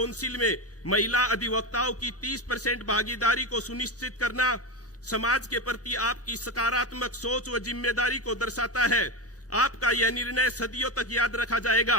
Council में महिला अधिवक्ताओं की 30% भागीदारी को सुनिश्चित करना समाज के प्रति आपकी सकारात्मक सोच व जिम्मेदारी को दर्शाता है। आपका यह निर्णय सदियों तक याद रखा जाएगा।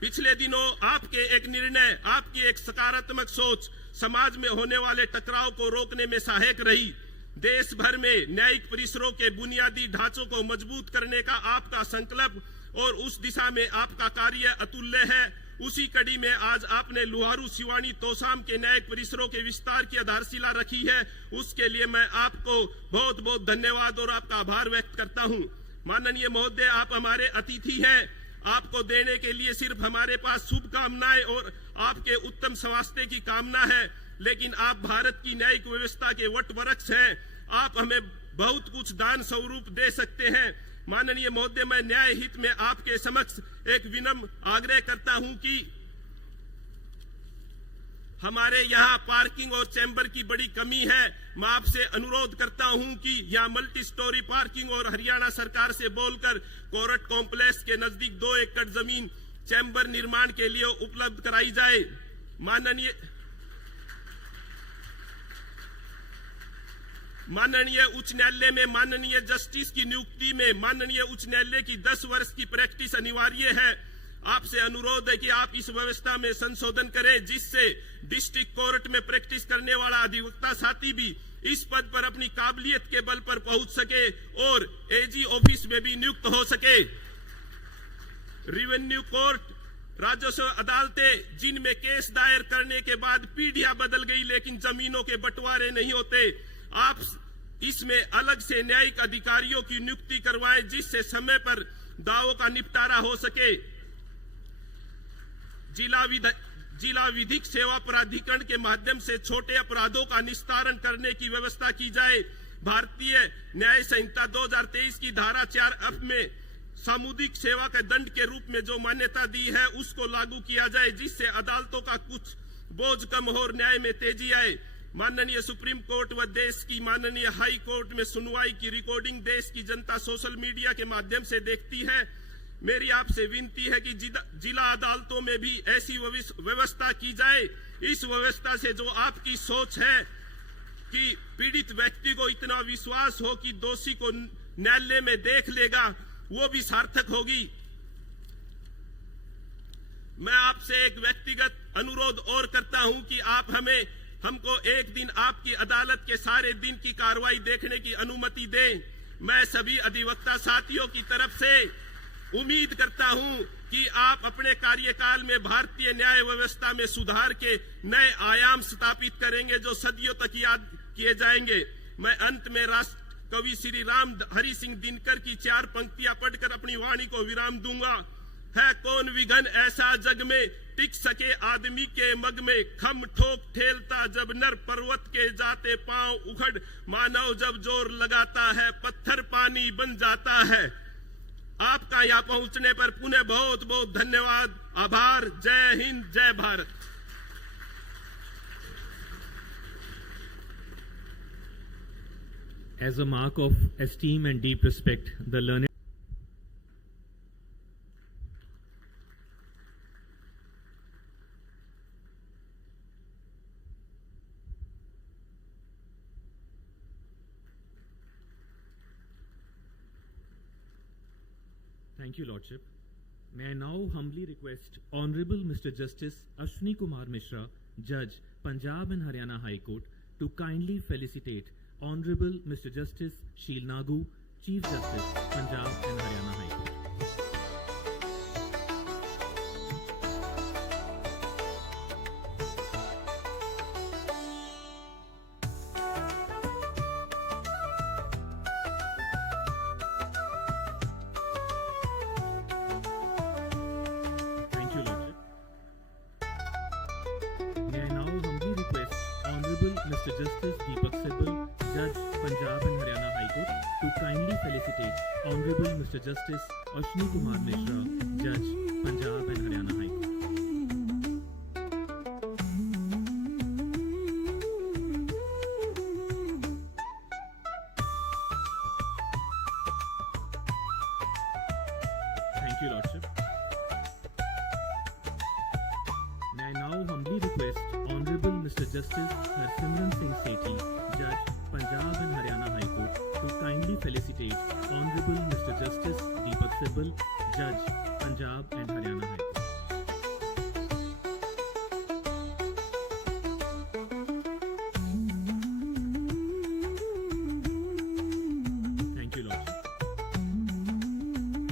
पिछले दिनों आपके एक निर्णय, आपकी एक सकारात्मक सोच समाज में होने वाले टकराव को रोकने में सहायक रही। देश भर में न्यायिक परिसरों के बुनियादी ढांचों को मजबूत करने का आपका संकल्प और उस दिशा में आपका कार्य अतुल्य है। उसी कड़ी में आज आपने लुहारू, सिवानी, तोशाम के न्यायिक परिसरों के विस्तार की आधारशिला रखी है। उसके लिए मैं आपको बहुत बहुत धन्यवाद और आपका आभार व्यक्त करता हूं। माननीय महोदय, आप हमारे अतिथि हैं। आपको देने के लिए सिर्फ हमारे पास शुभकामनाएं और आपके उत्तम स्वास्थ्य की कामना है, लेकिन आप भारत की न्यायिक व्यवस्था के वटवृक्ष हैं। आप हमें बहुत कुछ दान स्वरूप दे सकते हैं। माननीय महोदय, मैं न्याय हित में आपके समक्ष एक विनम्र आग्रह करता हूं कि हमारे यहाँ पार्किंग और चैम्बर की बड़ी कमी है। मैं आपसे अनुरोध करता हूं कि यहाँ मल्टी स्टोरी पार्किंग और हरियाणा सरकार से बोलकर कोर्ट कॉम्प्लेक्स के नजदीक 2 एकड़ जमीन चैम्बर निर्माण के लिए उपलब्ध कराई जाए। माननीय उच्च न्यायालय में माननीय जस्टिस की नियुक्ति में माननीय उच्च न्यायालय की 10 वर्ष की प्रैक्टिस अनिवार्य है। आपसे अनुरोध है कि आप इस व्यवस्था में संशोधन करें, जिससे डिस्ट्रिक्ट कोर्ट में प्रैक्टिस करने वाला अधिवक्ता साथी भी इस पद पर अपनी काबिलियत के बल पर पहुंच सके और एजी ऑफिस में भी नियुक्त हो सके। रेवेन्यू कोर्ट, राजस्व अदालतें, जिनमें केस दायर करने के बाद पीढ़ियां बदल गई लेकिन जमीनों के बंटवारे नहीं होते, आप इसमें अलग से न्यायिक अधिकारियों की नियुक्ति करवाएं, जिससे समय पर दावों का निपटारा हो सके। जिला विधिक सेवा प्राधिकरण के माध्यम से छोटे अपराधों का निस्तारण करने की व्यवस्था की जाए। भारतीय न्याय संहिता 2023 की धारा 4F में सामुदायिक सेवा के दंड के रूप में जो मान्यता दी है, उसको लागू किया जाए, जिससे अदालतों का कुछ बोझ कम हो और न्याय में तेजी आए। माननीय सुप्रीम कोर्ट व देश की माननीय हाई कोर्ट में सुनवाई की रिकॉर्डिंग देश की जनता सोशल मीडिया के माध्यम से देखती है। मेरी आपसे विनती है कि जिला अदालतों में भी ऐसी व्यवस्था की जाए। इस व्यवस्था से जो आपकी सोच है कि पीड़ित व्यक्ति को इतना विश्वास हो कि दोषी को न्यायालय में देख लेगा, वो भी सार्थक होगी। मैं आपसे एक व्यक्तिगत अनुरोध और करता हूं कि आप हमको एक दिन आपकी अदालत के सारे दिन की कार्रवाई देखने की अनुमति दें। मैं सभी अधिवक्ता साथियों की तरफ से उम्मीद करता हूं कि आप अपने कार्यकाल में भारतीय न्याय व्यवस्था में सुधार के नए आयाम स्थापित करेंगे, जो सदियों तक याद किए जाएंगे। मैं अंत में राष्ट्र कवि श्री राम हरि सिंह दिनकर की 4 पंक्तियां पढ़कर अपनी वाणी को विराम दूंगा। है कौन विघन ऐसा जग में, टिक सके आदमी के मग में, खम ठोक ठेलता जब नर, पर्वत के जाते पांव उखड़, मानव जब जोर लगाता है पत्थर पानी बन जाता है। आपका यहाँ पहुंचने पर पुनः बहुत बहुत धन्यवाद, आभार। जय हिंद, जय Bharat. As a mark of esteem and deep respect, the learned Thank you, Lordship. May I now humbly request Honorable Mr. Justice Ashwini Kumar Mishra, Judge, Punjab and Haryana High Court, to kindly felicitate Honorable Mr. Justice Sheel Nagu, Chief Justice, Punjab and Haryana High Court. Mr. Justice Deepak Sibal, Judge, Punjab and Haryana High Court, to kindly felicitate Honorable Mr. Justice Ashwini Kumar Mishra, Judge, Punjab and Haryana High Court. Thank you, Lordship. Justice Harsimran Singh Sethi, Judge, Punjab and Haryana High Court, to kindly felicitate Honorable Mr. Justice Deepak Sibal, Judge, Punjab and Haryana High Court. Thank you, Lordship.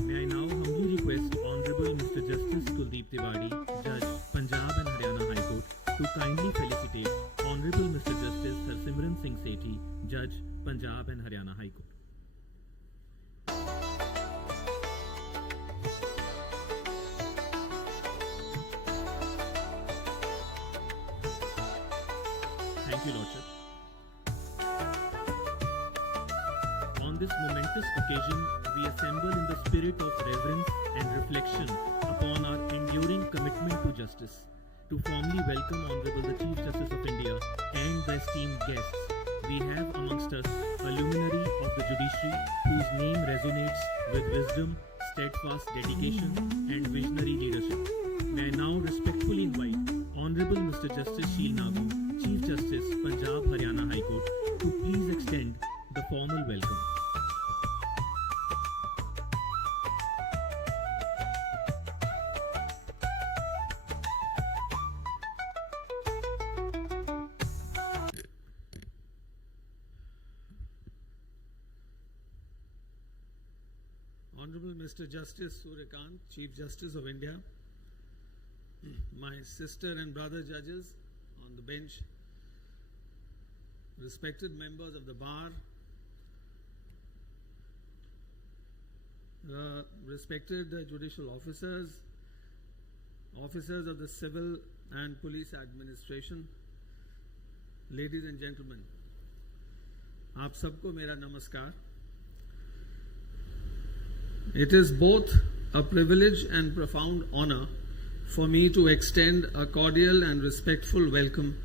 May I now humbly request Honorable Mr. Justice Kuldeep Tiwari, Judge, Punjab and Haryana High Court, to kindly felicitate Honorable Mr. Justice Harsimran Singh Sethi, Judge, Punjab and Haryana High Court. Thank you, Lordship. On this momentous occasion, we assemble in the spirit of reverence and reflection upon our enduring commitment to justice, to formally welcome Honorable the Chief Justice of India and the esteemed guests. We have amongst us a luminary of the judiciary whose name resonates with wisdom, steadfast dedication and visionary leadership. May I now respectfully invite Honorable Mr. Justice Sheel Nagu, Chief Justice, Punjab Haryana High Court, to please extend the formal welcome. Honorable Mr. Justice Suryakant, Chief Justice of India, my sister and brother judges on the bench, respected members of the bar, respected judicial officers, officers of the civil and police administration, ladies and gentlemen, आप सबको मेरा नमस्कार. It is both a privilege and profound honor for me to extend a cordial and respectful welcome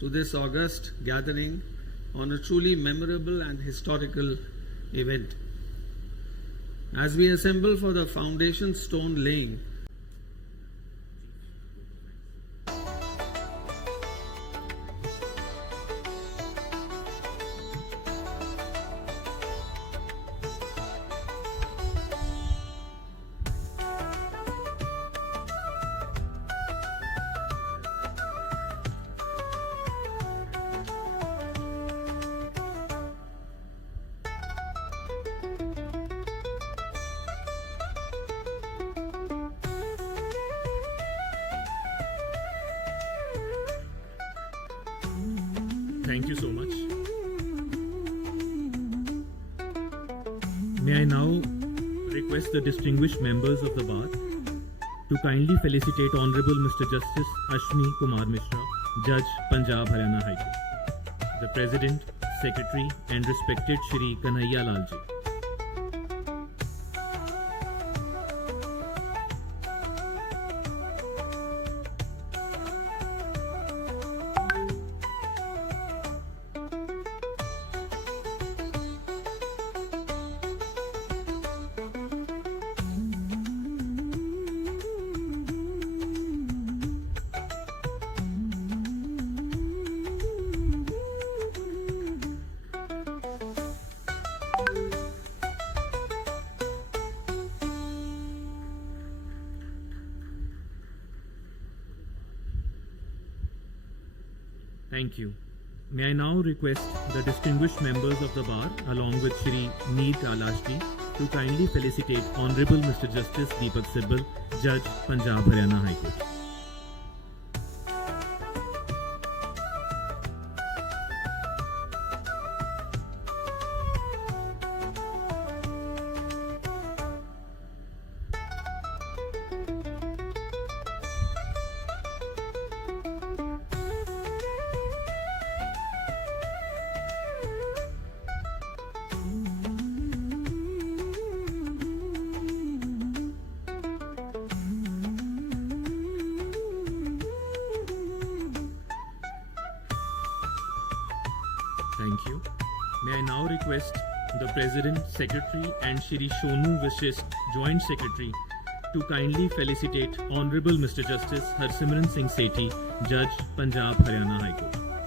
to this august gathering on a truly memorable and historical event. As we assemble for the foundation stone laying Thank you so much. May I now request the distinguished members of the bar to kindly felicitate Honorable Mr. Justice Ashwini Kumar Mishra, Judge, Punjab Haryana High Court, the President, Secretary and respected Shri Kanhaiya Lal Ji. Thank you. May I now request the distinguished members of the bar along with Shri Neer Kalashji to kindly felicitate Honorable Mr. Justice Deepak Sibal, Judge, Punjab Haryana High Court. Thank you. May I now request the President, Secretary and Shri Shonu Vashist, Joint Secretary, to kindly felicitate Honorable Mr. Justice Harsimran Singh Sethi, Judge, Punjab Haryana High Court.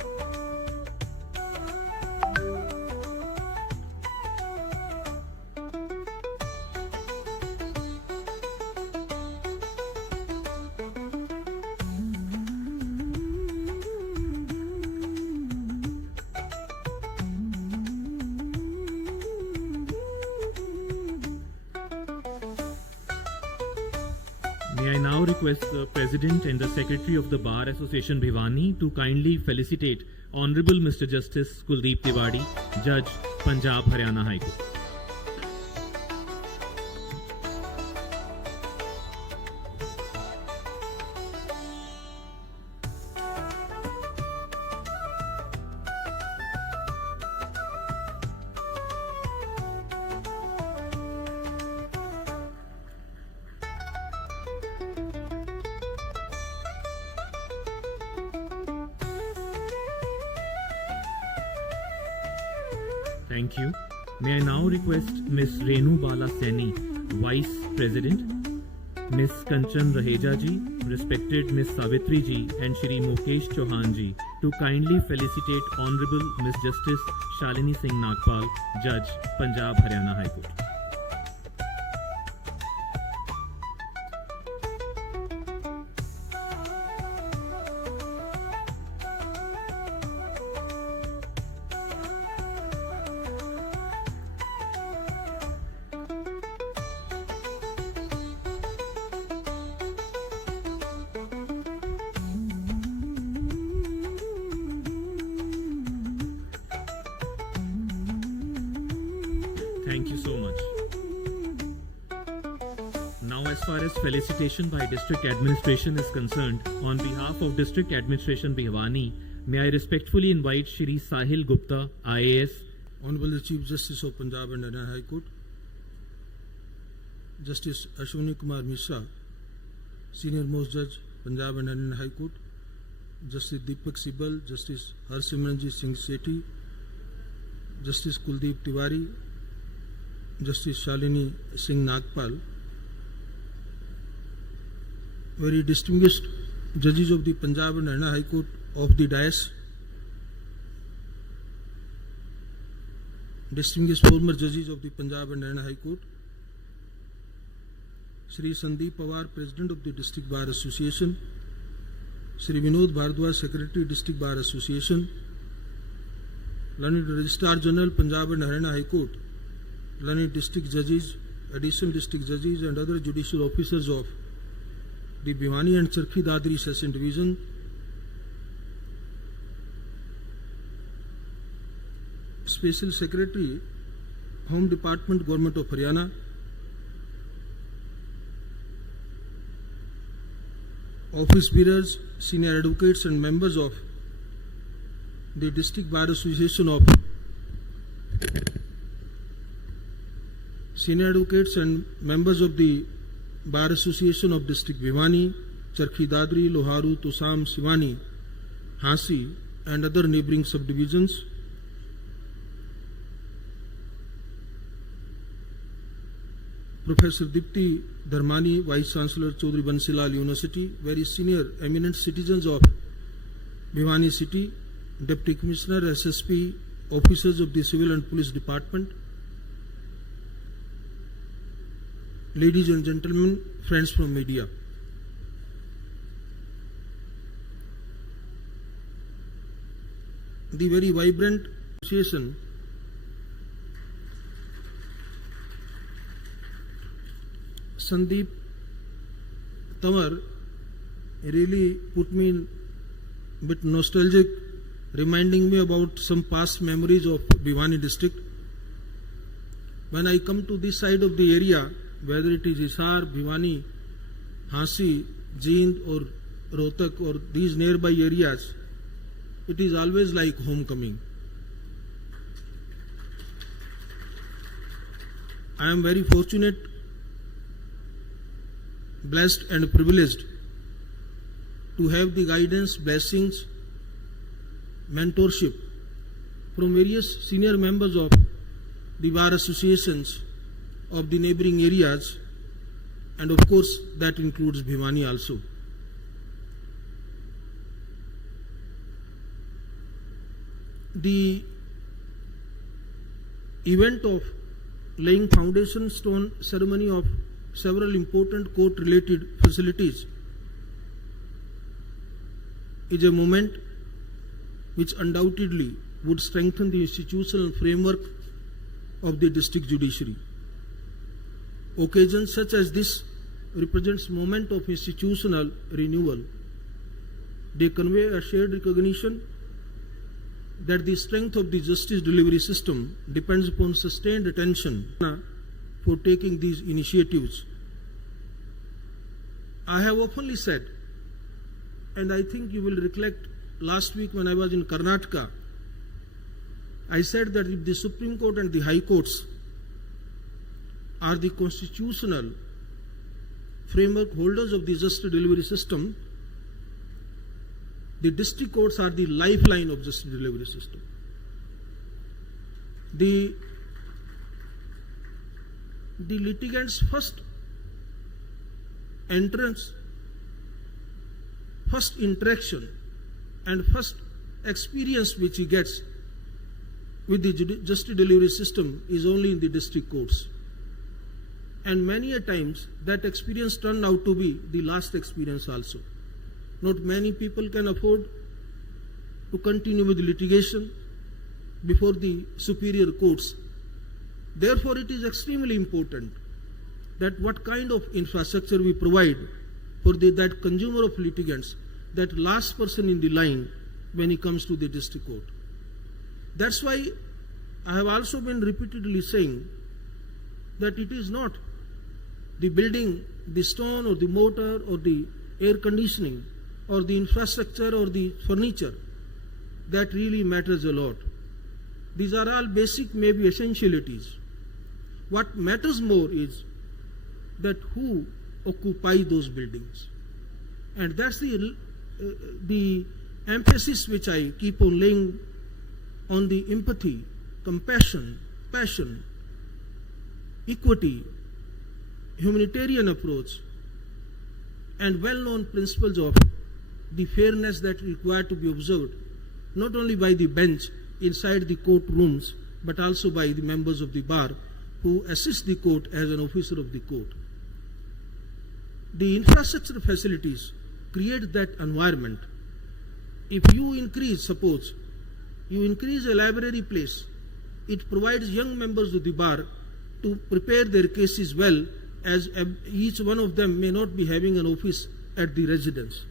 May I now request the President and the Secretary of the Bar Association Bhiwani to kindly felicitate Honorable Mr. Justice Kuldeep Tiwari, Judge, Punjab Haryana High Court. Thank you. May I now request Ms. Renu Bala Saini, Vice President, Ms. Kanchan Raheja ji, respected Ms. Savitri ji and Shri Mukesh Chauhan ji to kindly felicitate Honorable Ms. Justice Shalini Singh Nagpal, Judge, Punjab Haryana High Court. Thank you so much. Now, as far as felicitation by District Administration is concerned, on behalf of District Administration Bhiwani, may I respectfully invite Shri Sahil Gupta, IAS, Honorable the Chief Justice of Punjab and Haryana High Court, Justice Ashwini Kumar Mishra, Senior Most Judge, Punjab and Haryana High Court, Justice Deepak Sibal, Justice Harsimranjit Singh Sethi, Justice Kuldeep Tiwari, Justice Shalini Singh Nagpal, very distinguished judges of the Punjab and Haryana High Court of the dais, distinguished former judges of the Punjab and Haryana High Court, Shri Sandeep Pawar, President of the District Bar Association, Shri Vinod Bhardwaj, Secretary, District Bar Association, learned Registrar General, Punjab and Haryana High Court, learned district judges, additional district judges and other judicial officers of the Bhiwani and Charkhi Dadri Session Division, Special Secretary, Home Department, Government of Haryana, office bearers, senior advocates and members of the District Bar Association of Senior Advocates and members of the Bar Association of District Bhiwani, Charkhi Dadri, Loharu, Tosam, Siwani, Hasi and other neighbouring subdivisions, Professor Dipti Dharmani, Vice Chancellor, Chaudhry Bansilal University, very senior eminent citizens of Bhiwani City, Deputy Commissioner, SSP, officers of the Civil and Police Department, ladies and gentlemen, friends from media. The very vibrant association Sandeep Tawar really put me in a bit nostalgic, reminding me about some past memories of Bhiwani district. When I come to this side of the area, whether it is Hisar, Bhiwani, Hasi, Jind or Rohtak or these nearby areas, it is always like homecoming. I am very fortunate, blessed and privileged to have the guidance, blessings, mentorship from various senior members of the bar associations of the neighbouring areas, and of course that includes Bhiwani also. The event of laying foundation stone ceremony of several important court related facilities is a moment which undoubtedly would strengthen the institutional framework of the district judiciary. Occasions such as this represents moment of institutional renewal. They convey a shared recognition that the strength of the justice delivery system depends upon sustained attention for taking these initiatives. I have oftenly said, and I think you will recollect last week when I was in Karnataka, I said that if the Supreme Court and the High Courts are the constitutional framework holders of the justice delivery system, the district courts are the lifeline of justice delivery system. The litigant's first entrance, first interaction, and first experience which he gets with the justice delivery system is only in the district courts. And many a times that experience turned out to be the last experience also. Not many people can afford to continue with litigation before the superior courts. Therefore, it is extremely important that what kind of infrastructure we provide for that consumer of litigants, that last person in the line when he comes to the district court. That's why I have also been repeatedly saying that it is not the building, the stone or the mortar or the air conditioning or the infrastructure or the furniture that really matters a lot. These are all basic, maybe essentialities. What matters more is that who occupy those buildings. And that's the emphasis which I keep on laying on the empathy, compassion, passion, equity, humanitarian approach, and well-known principles of the fairness that require to be observed, not only by the bench inside the courtrooms, but also by the members of the bar who assist the court as an officer of the court. The infrastructure facilities create that environment. If you increase, suppose, you increase a library place, it provides young members of the bar to prepare their cases well, as each one of them may not be having an office at the residence.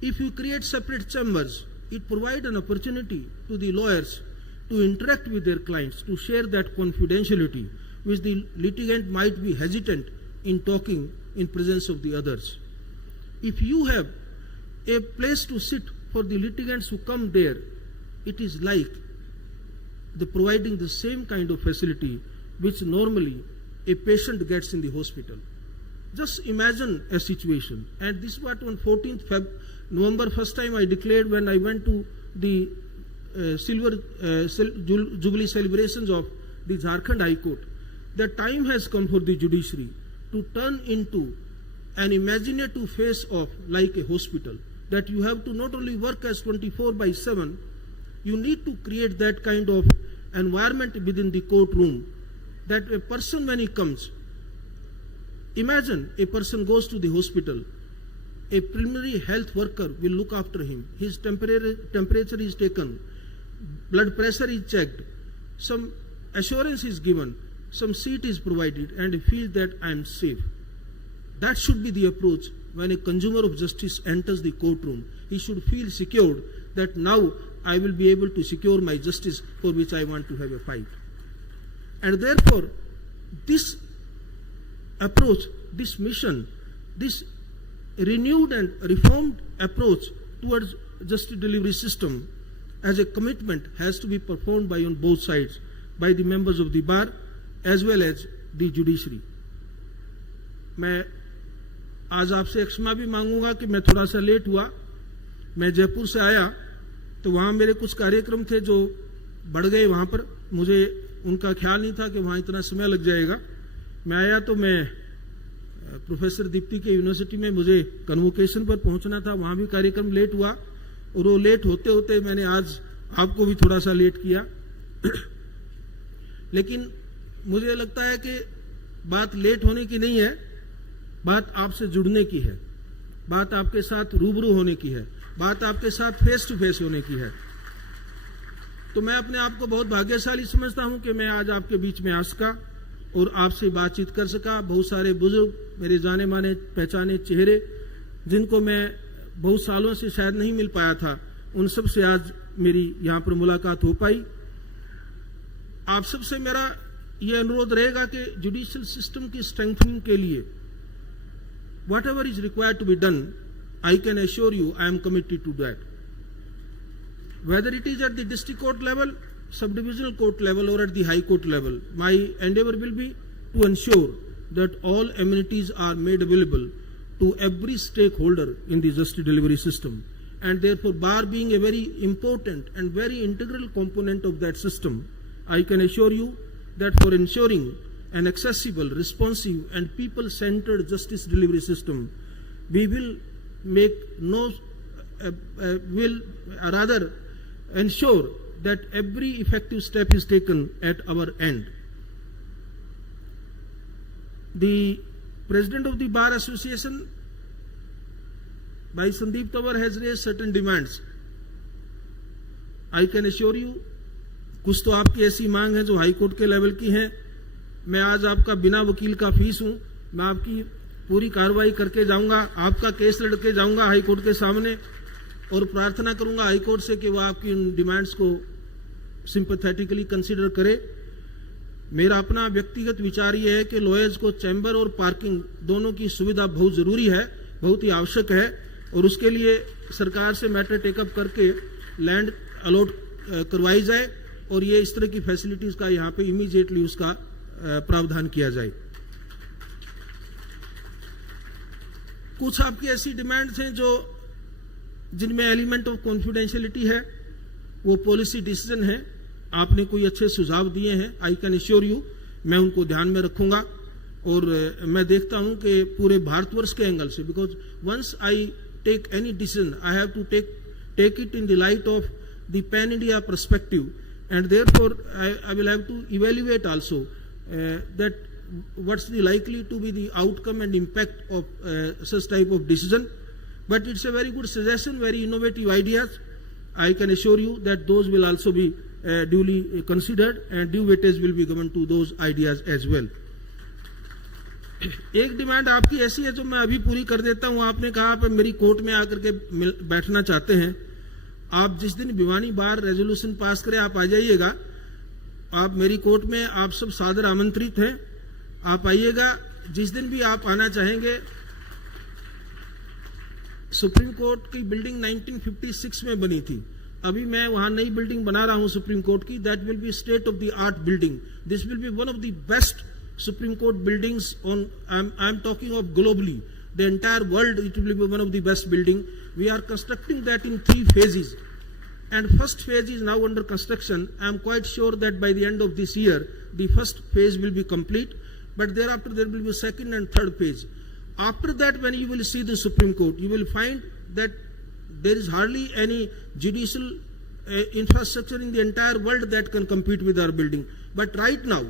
If you create separate chambers, it provides an opportunity to the lawyers to interact with their clients, to share that confidentiality which the litigant might be hesitant in talking in presence of the others. If you have a place to sit for the litigants who come there, it is like providing the same kind of facility which normally a patient gets in the hospital. Just imagine a situation, and this is what on 14th November, first time I declared when I went to the Jubilee celebrations of the Jharkhand High Court. The time has come for the judiciary to turn into an imaginative face of like a hospital, that you have to not only work as 24/7, you need to create that kind of environment within the courtroom that a person when he comes, imagine a person goes to the hospital, a preliminary health worker will look after him, his temperature is taken, blood pressure is checked, some assurance is given, some seat is provided, and he feels that I am safe. That should be the approach when a consumer of justice enters the courtroom. He should feel secured that now I will be able to secure my justice for which I want to have a fight. And therefore, this approach, this mission, this renewed and reformed approach towards justice delivery system as a commitment has to be performed by on both sides, by the members of the bar as well as the judiciary. मैं आज आपसे क्षमा भी मांगूंगा कि मैं थोड़ा सा late हुआ. मैं जयपुर से आया तो वहाँ मेरे कुछ कार्यक्रम थे जो बढ़ गए. वहाँ पर मुझे उनका ख्याल नहीं था कि वहाँ इतना समय लग जाएगा. मैं आया तो मैं प्रोफेसर दीप्ति के यूनिवर्सिटी में मुझे कन्वोकेशन पर पहुंचना था. वहाँ भी कार्यक्रम लेट हुआ और वो लेट होते होते मैंने आज आपको भी थोड़ा सा लेट किया. लेकिन मुझे लगता है कि बात लेट होने की नहीं है, बात आपसे जुड़ने की है, बात आपके साथ रूबरू होने की है, बात आपके साथ फेस टू फेस होने की है. तो मैं अपने आप को बहुत भाग्यशाली समझता हूं कि मैं आज आपके बीच में आ सका और आपसे बातचीत कर सका। बहुत सारे बुजुर्ग, मेरे जाने माने पहचाने चेहरे जिनको मैं बहुत सालों से शायद नहीं मिल पाया था, उन सब से आज मेरी यहाँ पर मुलाकात हो पाई। आप सबसे मेरा ये अनुरोध रहेगा कि जुडिशियल सिस्टम की स्ट्रेंथनिंग के लिए whatever is required to be done, I can assure you I am committed to that. Whether it is at the district court level, sub-divisional court level or at the high court level, my endeavor will be to ensure that all amenities are made available to every stakeholder in the justice delivery system. And therefore, bar being a very important and very integral component of that system, I can assure you that for ensuring an accessible, responsive and people-centered justice delivery system, we will make will rather ensure that every effective step is taken at our end. The President of the Bar Association, by Sandeep Tawar, has raised certain demands. I can assure you, कुछ तो आपकी ऐसी मांग है जो high court के level की है। मैं आज आपका बिना वकील का फीस हूं, मैं आपकी पूरी कार्रवाई करके जाऊंगा, आपका केस लड़के जाऊंगा हाई कोर्ट के सामने और प्रार्थना करूंगा हाई कोर्ट से कि वह आपकी उन डिमांड्स को सिंपैथेटिकली कंसीडर करे। मेरा अपना व्यक्तिगत विचार यह है कि लॉयर्स को चैम्बर और पार्किंग दोनों की सुविधा बहुत जरूरी है, बहुत ही आवश्यक है, और उसके लिए सरकार से मैटर टेकअप करके लैंड अलॉट करवाई जाए और ये इस तरह की फैसिलिटीज का यहाँ पे इमीडिएटली उसका प्रावधान किया जाए। कुछ आपकी ऐसी डिमांड्स हैं जो जिनमें एलिमेंट ऑफ कॉन्फिडेंशियलिटी है, वो पॉलिसी डिसीजन है। आपने कोई अच्छे सुझाव दिए हैं, आई कैन एश्योर यू मैं उनको ध्यान में रखूंगा और मैं देखता हूं कि पूरे भारतवर्ष के एंगल से, because once I take any decision I have to take it in the light of the pan India perspective, and therefore I will have to evaluate also that what's the likely to be the outcome and impact of such type of decision. But it's a very good suggestion, very innovative ideas. I can assure you that those will also be duly considered and due weightage will be given to those ideas as well. एक demand आपकी ऐसी है जो मैं अभी पूरी कर देता हूं। आपने कहा आप मेरी कोर्ट में आकर के बैठना चाहते हैं। आप जिस दिन भिवानी बार रेजोल्यूशन पास करे आप आ जाइएगा। आप मेरी कोर्ट में आप सब सादर आमंत्रित हैं, आप आइएगा। जिस दिन भी आप आना चाहेंगे। सुप्रीम कोर्ट की बिल्डिंग 1956 में बनी थी, अभी मैं वहां नई बिल्डिंग बना रहा हूं सुप्रीम कोर्ट की। That will be state of the art building. This will be one of the best supreme court buildings on I am talking of globally, the entire world. It will be one of the best building. We are constructing that in 3 phases, and first phase is now under construction. I am quite sure that by the end of this year the first phase will be complete, but thereafter there will be second and third phase. After that, when you will see the Supreme Court, you will find that there is hardly any judicial infrastructure in the entire world that can compete with our building. But right now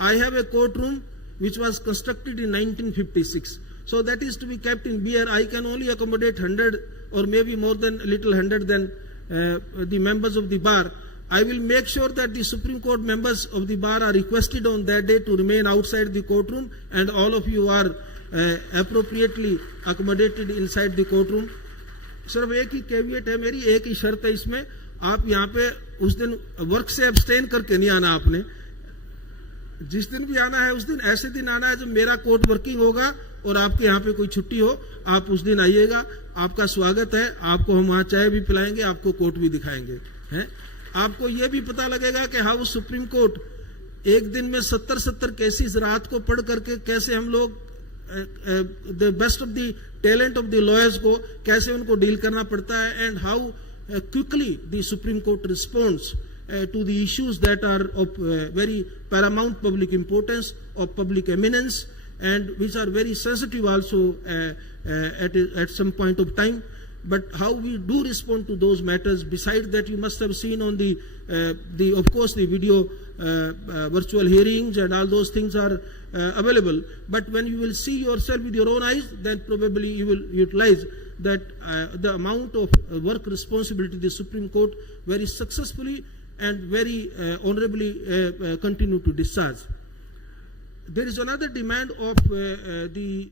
I have a courtroom which was constructed in 1956. So that is to be kept in beer. I can only accommodate 100 or maybe more than a little 100 than the members of the bar. I will make sure that the Supreme Court members of the bar are requested on that day to remain outside the courtroom, and all of you are appropriately accommodated inside the courtroom. सिर्फ एक ही caveat है मेरी, एक ही शर्त है इसमें, आप यहाँ पे उस दिन वर्क से एब्सटेन करके नहीं आना। आपने जिस दिन भी आना है उस दिन ऐसे दिन आना है जब मेरा कोर्ट वर्किंग होगा और आपके यहाँ पे कोई छुट्टी हो, आप उस दिन आइएगा। आपका स्वागत है, आपको हम वहाँ चाय भी पिलाएंगे, आपको कोर्ट भी दिखाएंगे। हैं आपको ये भी पता लगेगा कि हाउ सुप्रीम कोर्ट एक दिन में 70 केसेस रात को पढ़ करके कैसे हम लोग the best of the talent of the lawyers को कैसे उनको डील करना पड़ता है, and how quickly the supreme court responds to the issues that are of very paramount public importance, of public eminence, and which are very sensitive also at some point of time. But how we do respond to those matters, besides that you must have seen on the of course the video virtual hearings and all those things are available. But when you will see yourself with your own eyes, then probably you will utilize that the amount of work responsibility the Supreme Court very successfully and very honorably continue to discharge. there is another demand of the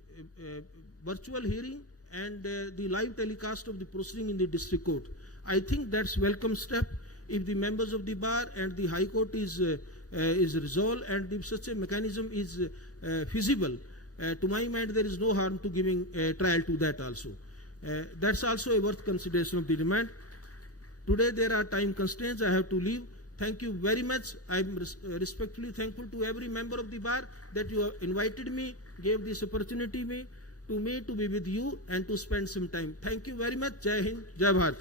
virtual hearing and the live telecast of the proceeding in the district court. I think that's welcome step. If the members of the bar and the High Court is resolved, and if such a mechanism is feasible, to my mind there is no harm to giving trial to that also. That's also a worth consideration of the demand. Today there are time constraints. I have to leave. Thank you very much. I am respectfully thankful to every member of the bar that you have invited me, gave this opportunity to me to be with you and to spend some time. Thank you very much. Jai Hind, Jai Bharat.